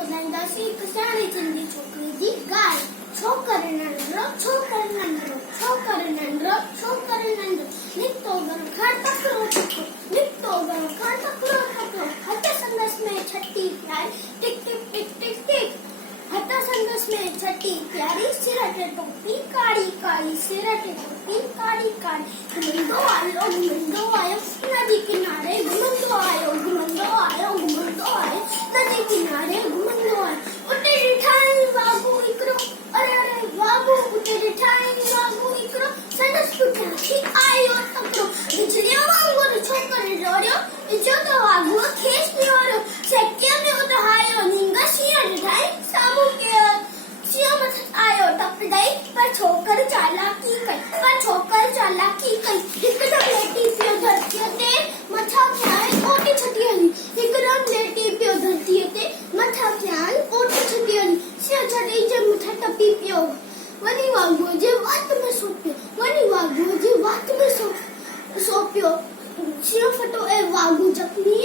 ॿुधाईंदासीं हिकु सियाणी सिंधी छोकिरी जी ॻाल्हि। छो करे नंढड़ो, छो करे नंढड़ो, छो करे नंढड़ो, छो करे नंढड़ो, निकितो घरो खण तकिड़ो तकिड़ो, निकितो घरो खण तकिड़ो तकिड़ो, हथ संदसि में छटी प्यारी, टिक टिक टिक टिक टिक, हथ संदसि में छटी प्यारी, सिर ते टोपी काड़ी काड़ी, सिर ते टोपी काड़ी काड़ी, घुमंदो आयो नदी किनारे, घुमंदो आयो नदी किनारे, घुमंदो आयो, उते ॾिठाई बाबू हिकिड़ो, अरे अरे बाबू उते ॾिठाई बाबू हिकिड़ो, संदसि पुठियां आयो तकिड़ो, बिजलीअ वांगुरु छो करे डोड़ियो, विझो त वाघूअ खेसि पियोरियो, सेकीअ में उॾहायो नींग, शींहं ॾिठाई साम्हूं कयो, शींहं मथां आयो टपंदई, पर छोकिरो चालाकी कई, हिकदमि लेटी पियो धरतीअ ते, मथां थियाई ओटी छॾी हली, हिकदमि लेटी पियो धरतीअ ते, मथां थियाई ओटी छॾी हली, शींहं छॾी जे मथां टपी पियो, वञी वाघूअ जे वात में सो पियो, शींहं फटो ऐं वाघू जख़्मी